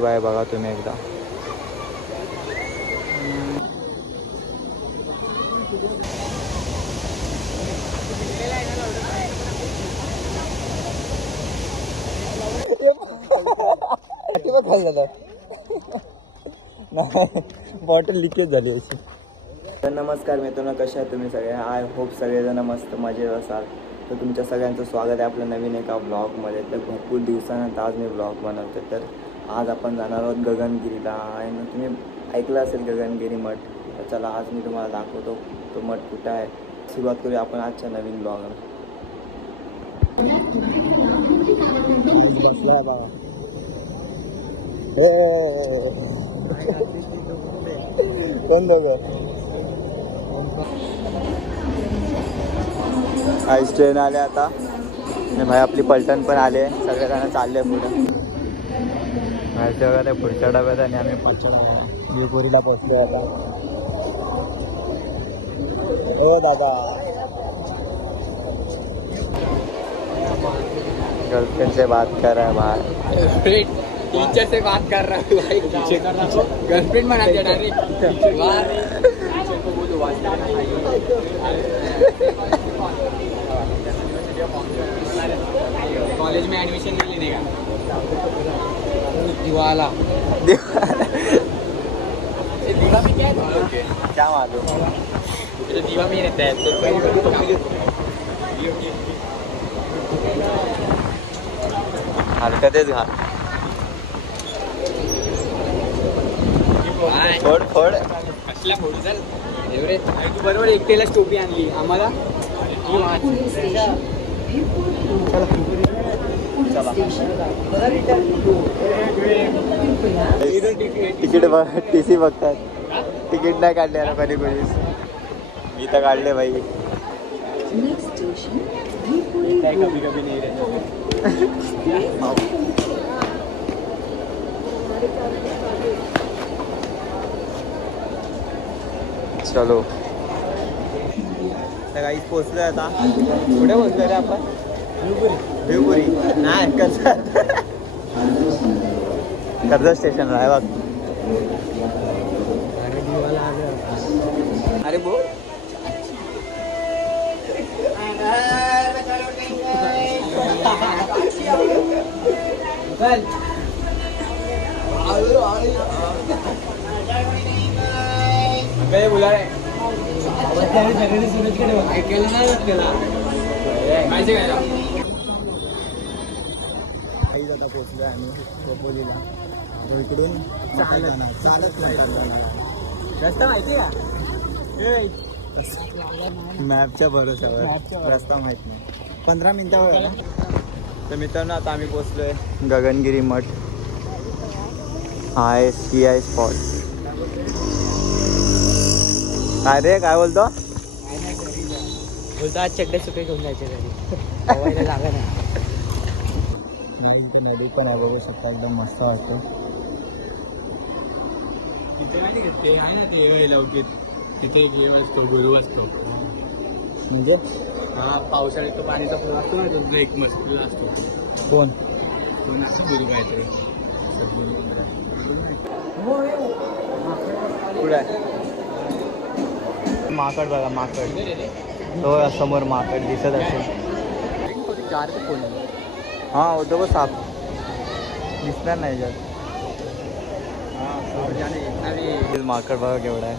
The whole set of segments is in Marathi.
व्ह्यू आहे बघा तुम्ही एकदा. बॉटल लिकेज झाली अशी. तर नमस्कार मित्रांनो, कशा आहात तुम्ही सगळे. आय होप सगळेजण मस्त मजेत असाल. तर तुमच्या सगळ्यांचं स्वागत आहे आपल्या नवीन एका ब्लॉगमध्ये. तर भरपूर दिवसानंतर आज मी ब्लॉग बनवतो. तर आज आपण जाणार आहोत गगनगिरीला. आणि तुम्ही ऐकलं असेल गगनगिरी मठ. तर चला आज मी तुम्हाला दाखवतो तो मठ कुठं आहे. सुरुवात करूया आपण आजच्या नवीन ब्लॉगला. कोण आईस ट्रेन आले आता आणि भाई आपली पलटण पण आले. सगळेजण चालले पुढे. माहिती वगैरे पुढच्या डब्यात आणि आम्ही पाचच्या डब्यात न्यूपुरीला पोचलो आता. हो दादा, गर्लफ्रेंड से बात कर रहा है बाहर. टीचर से बात कर रहा है भाई. गर्लफ्रेंड बना दिया डायरेक्ट. कॉलेज में एडमिशन नहीं लेने का. दिवाला दीवा में क्या है, क्या मालूम. तो दीवा में ही रहता है. तो हरकतेच घाल. फोड फोड कसला फोडू. चल एवढे तू बरोबर एकटेलाच टोपी आणली आम्हाला. तिकीट बघ, TC बघतात. तिकीट नाही काढले ना कधी कोणीच. मी तर काढले भाई. कभी कभी नहीं रहता. चलो तर काहीच पोचलोय आता. कुठे पोचलोय रे आपण. भिवपुरी नाही, कर्जत स्टेशनला आहे बघ. अरे बो बुला रहे ऐकायला नाही त्याला माहिती काय. काहीच आता पोचलोय आम्ही खोपोलीला. इकडून चालत नाही. रस्ता माहिती का. मॅपच्या भरोश्यावर रस्ता माहित नाही. 15 मिनिटावर आहे ना. तर मित्रांनो आता आम्ही पोचलोय गगनगिरी मठ. हा आहे CI स्पॉट. काय रे काय बोलतो. बोलतो आज चड्डे सुके घेऊन जायचे घरी. जागा नाही. नदी पण आहे बघू शकता. एकदम मस्त वाटतं. तिथे माहिती का ते आहे ना ते लवकित. तिथे एक असतो गुरु असतो. म्हणजे हा पावसाळ्यात तो पाणीचा फ्लो असतो ना. तो एक मस्तीला असतो. कोण कोण असं गुरु काहीतरी. पुढे आहे माकड बघा. माकड तो समोर माकड दिसत असेल. हा होतो बघ साप. दिसणार नाही जर. माकड बघा केवढा आहे.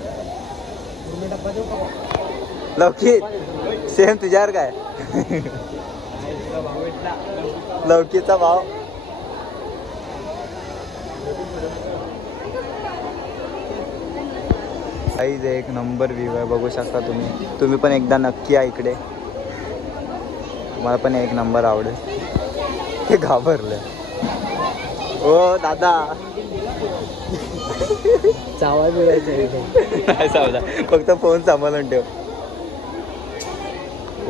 लौकित सेम तुझ्यावर काय. लौकीचा भाव. काहीच एक नंबर व्ह्यू आहे बघू शकता तुम्ही. तुम्ही पण एकदा नक्की या इकडे. तुम्हाला पण एक नंबर आवडेल. ते घाबरलं. ओ दादा चावा काय सावधा. फक्त फोन सांभाळून ठेव.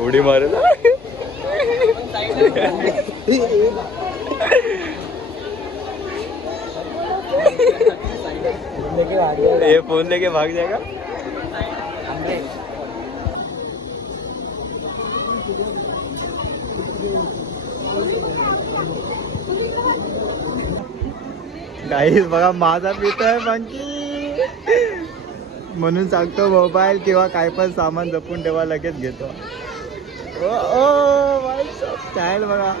उडी मारेल. ये फोन लेके भाग जाएगा. गाईस बघा माझा पितोय मंकी, म्हणून सांगतो मोबाईल किंवा काय पण सामान जपून ठेवा, लगेच घेतो. ओ ओ स्टाईल बघा.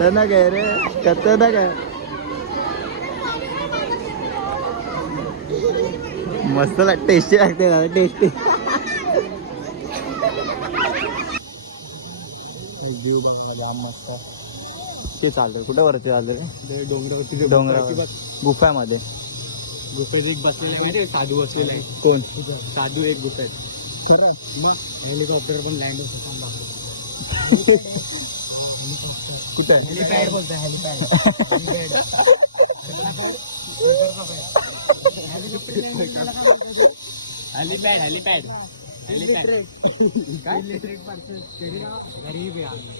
खतरनाक आहे रे, खतरनाक आहे. मस्त टेस्टी लागते ना, टेस्टी. मस्त ते चालतं. कुठं वरती चालतं रे? डोंगरावरती डोंगरावर गुफामध्ये. गुफेत एक बसलेला आहे माहिती, साधू बसलेला आहे. कोण? साधू एक गुफेत. खरं मग हेलिकॉप्टर पण लँड होतो. कुठं? हेलिपॅड बोलतोय, हेलिपॅड. हेलिपॅड हेलिपॅड हेलिपॅड काय इलेक्ट्रिक पार्सल गरीब आहे आम्ही.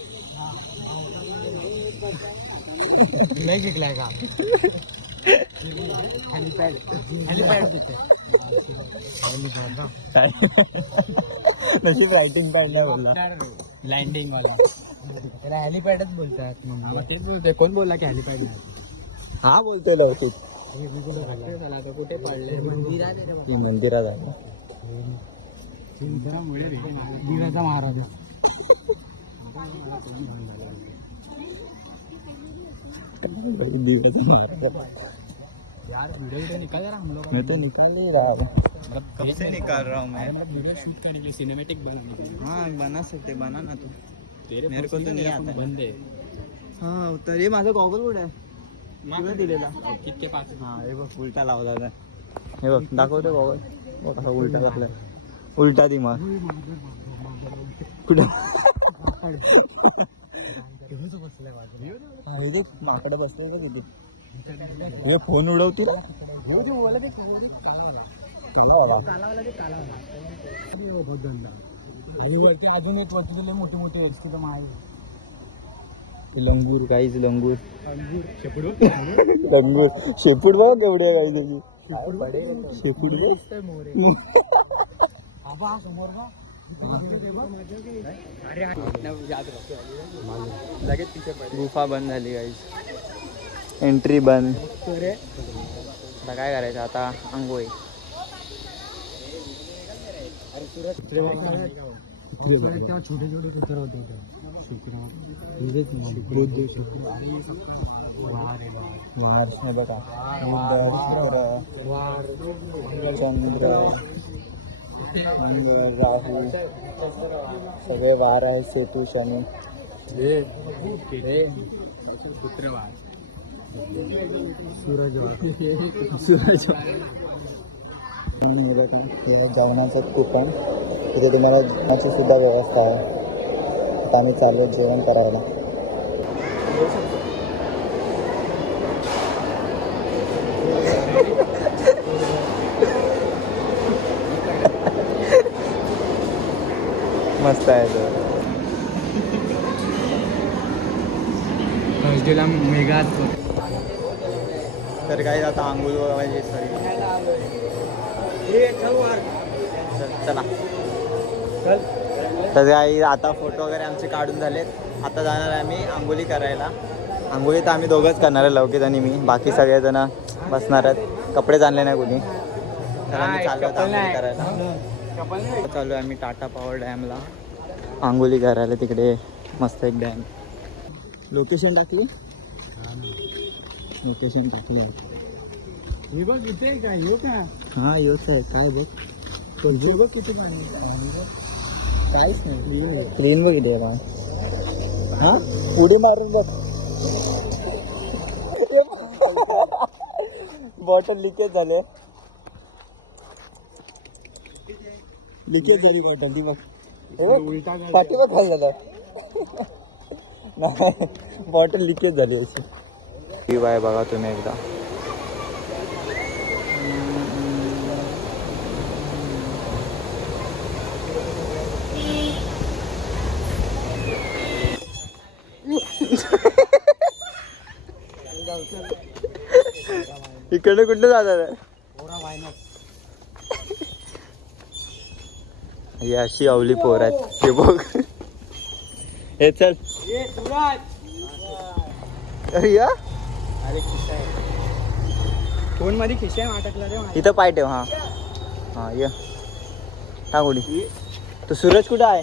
नाही शिकलाय का? हेलिपॅड हेलिपॅड तिथे नशीब रायटिंग पॅड नाही बोलला. लँडिंग वाला त्याला हेलिपॅडच बोलतात. तेच बोलतोय. कोण बोलला की हेलिपॅड नाही? हा बोलतोय लवकर. कुठे पडले? मंदिरात आहे. दिव्याचा महाराजा. यार वीडियो निकाल रहा हम लोग. मैं तो निकाल नहीं रहा हूँ, कब से निकाल रहा हूँ मैं. वीडियो शूट करने के लिए सिनेमैटिक बनाने के लिए. हाँ बना सकते, बना ना तू. तेरे मेरे को तो नहीं आता. बंद आहे. हाँ तरी माझा गॉगल कुठे आहे? तुला दिलेला. कितके पाच. हा हे बघ उलटा लावला ना. हे बघ दाखवतो गॉगल. बघ कसा उलटा घातलाय. उलटा दिमाग कुठे? हा हे देख माकडं बसले का किती. हे फोन उडवतील. चला बाबा. आणि वरती अजून एक वरती गेले मोठे मोठे तिथं माय. लंगूर गाईज, लंगूर शेपडू लंगूर शेपूट बघ केवढे गाई त्याची. शेपूट समोर ना. गुफा बंद झाली गाईज, एंट्री बंद. आता काय करायचं? आता आंघोळी. तेव्हा छोटे छोटे पत्थर होते. बुद्ध वार बघा, चंद्र, मंगळ, राहू सगळे वार आहे. सेतू, शनी, पुत्रवार, सूरज जेवणाचं कुपन तिथे तुम्हाला जेवणाची सुद्धा व्यवस्था आहे. आता आम्ही चाललो जेवण करायला. मस्त आहे तो. थर्सडेला मेगा. तर काही आता आंघोळ वगैरे चला. तर काही आता फोटो वगैरे आमचे काढून झालेत. आता जाणार आहे आम्ही आंघोळी करायला. आंघोळी तर आम्ही दोघंच करणार आहे, लवकित आणि मी. बाकी सगळेजण बसणार आहेत. कपडेच आणले नाही कोणी. तर आम्ही चाललो आता आंघोळी करायला. चालू आहे आम्ही टाटा पॉवर डॅमला आंघोळी करायला. तिकडे मस्त एक डॅम. लोकेशन टाकली. लोकेशन टाकले. हे बघ इथे काय येऊ का? हा योच आहे. काय बघ तुझे बघ किती पाणी. काहीच नाही. क्लीन बघ इथे बा. हा उडी मारून बघ. बॉटल लिकेज झाले. लिकेज झाली बॉटल ती बघ. उलटा पाठी बघ काय झालं. नाही बॉटल लिकेज झाली अशी. व्ह्यू आहे बघा तुम्ही एकदा. इकडे कुठे जाणार आहे? ही अशी अवली पोर आहेत हे बघ. हे चल अरे या फोन मध्ये खिशा अटकला रे. इथं पाय ठेव. हा हा ये टाक उडी. तो सूरज कुठं आहे?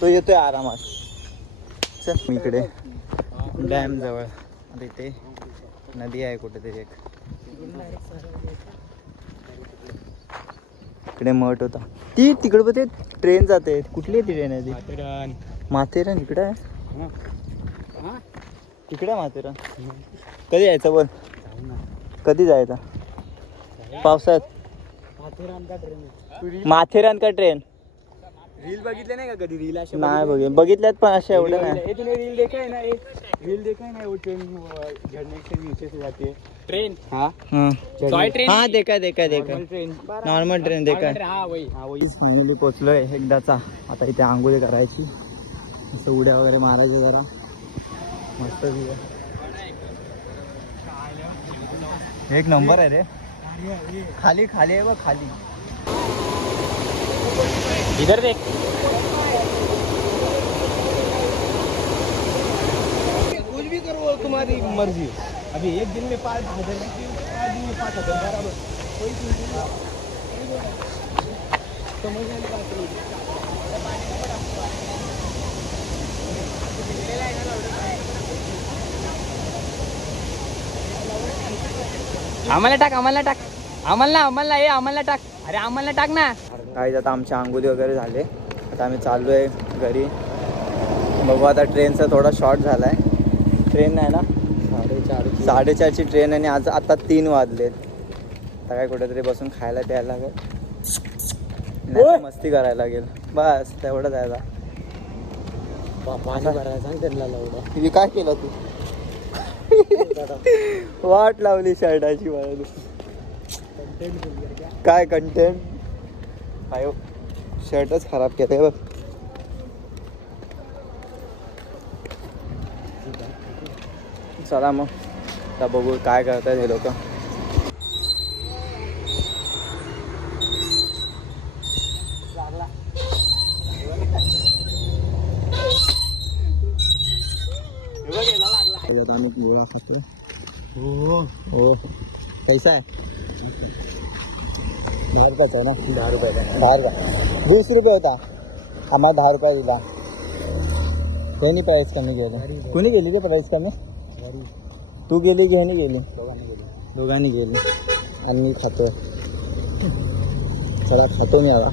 तो येतोय आरामात. चल मी इकडे डॅम जवळ. आता इथे नदी आहे कुठेतरी एक. इकडे मठ होता. ती तिकडे पण ते ट्रेन जाते. कुठली आहे ती ट्रेन आहे ती? माथेरान इकडे आहे. तिकडे आहे माथेरान. कधी यायचं बोल? कधी जायचं? पावसात. माथेरान का ट्रेन? रील बघितले नाही का कधी? रील असे नाही बघितल्यात पण अशा एवढं नाही. तूने रील देखा है ना? एक रील देखा है ना? वो ट्रेन झरने से नीचे से जाती है ट्रेन. हाँ टॉय ट्रेन. हाँ देखा ट्रेन नॉर्मल ट्रेन देखा. हाँ वही. फायनली पोचलोय एकदाचा. आता इथे आंघोळी करायची. असं उड्या वगैरे मारायचं जरा मस्त. एक नंबर आहे रे. खाली खाली आहे बघ खाली. इधर देख. कुछ भी करो तुम्हारी मर्जी. अभी एक दिन में 5,000 5 दिन में 5,000 बराबर. कोई चीज नहीं. समझ नहीं बात रही. आम्हाला टाक आम्हाला टाक आम्हाला टाक. अरे आम्हाला टाक ना. काही आता आमच्या आंघोळी वगैरे झाले. आता आम्ही चाललो आहे घरी. बघू आता ट्रेनचा थोडा शॉर्ट झाला आहे. ट्रेन नाही ना 4:30ची ट्रेन आणि आता 3 वाजलेत. आता काय कुठेतरी बसून खायला प्यायला लागेल. नाही मस्ती करायला लागेल बस तेवढंच आहे. आता काय केलं तू? वाट लावली शर्टाची मला. काय कंटेंट काय शर्टच खराब केलंय बघ. चला मग आता बघू काय करतायत हे लोक. आम्ही गोवा खातो. हो कैसा आहे? 10 रुपयाचा आहे ना? 10 रुपयाचा. 20 रुपये होता. आम्हाला 10 रुपये दिला. कोणी प्राईस कमी केलं? कोणी गेली ते प्राईस कमी? तू गेली की ह्यानी गेली? दोघांनी गेली. आणि मी खातो. चला खातो मी आता.